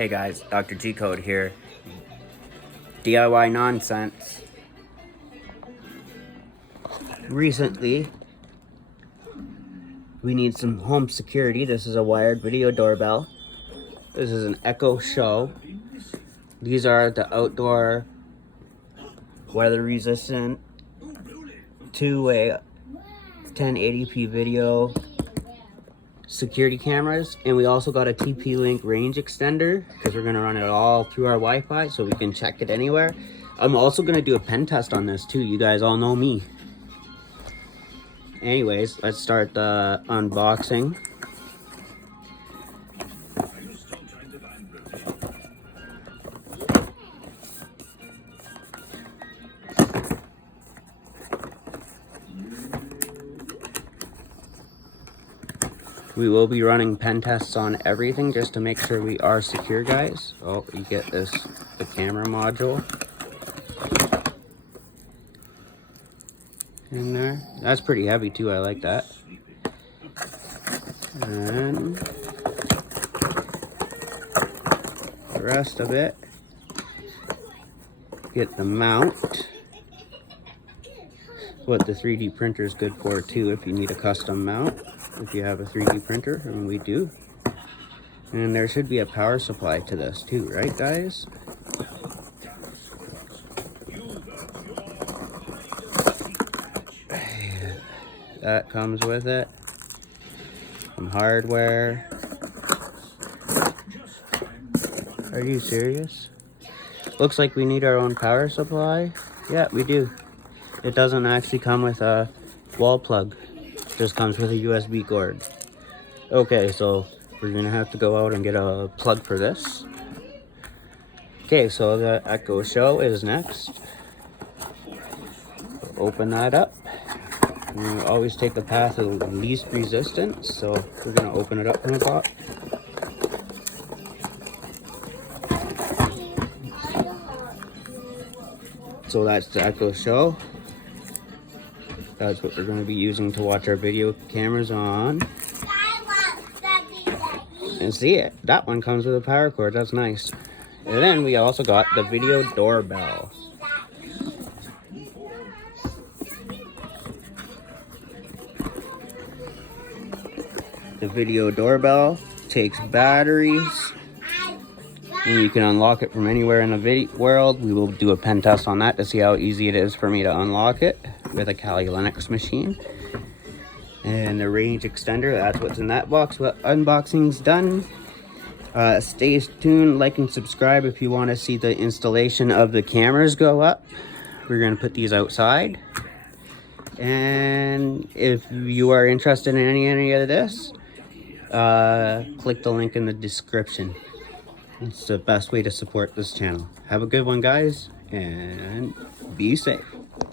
Hey guys, Dr. G Code here. DIY nonsense. Recently, we need some home security. This is a wired video doorbell. This is an Echo Show. These are the outdoor, weather resistant, two-way 1080p video security cameras, and we also got a TP-Link range extender because we're gonna run it all through our Wi-Fi so we can check it anywhere. I'm also gonna do a pen test on this too. You guys all know me. Anyways, let's start the unboxing. We will be running pen tests on everything just to make sure we are secure, guys. Oh, you get the camera module in there. That's pretty heavy too, I like that. And the rest of it, get the mount. What the 3D printer is good for too if you need a custom mount. If you have a 3D printer, and we do. And there should be a power supply to this too, right guys? That comes with it. Some hardware. Are you serious? Looks like we need our own power supply. Yeah, we do. It doesn't actually come with a wall plug. Just comes with a USB cord. Okay, so we're gonna have to go out and get a plug for this. Okay, so the Echo Show is next. Open that up. And we always take the path of least resistance, so we're gonna open it up from the top. So that's the Echo Show. That's what we're going to be using to watch our video cameras on. And see it. That one comes with a power cord. That's nice. And then we also got the video doorbell. The video doorbell takes batteries. And you can unlock it from anywhere in the video world. We will do a pen test on that to see how easy it is for me to unlock it with a Kali Linux machine. And the range extender, that's what's in that box. Well, unboxing's done. Stay tuned, like and subscribe if you want to see the installation of the cameras go up. We're going to put these outside. And if you are interested in any of this, click the link in the description. It's the best way to support this channel. Have a good one, guys, and be safe.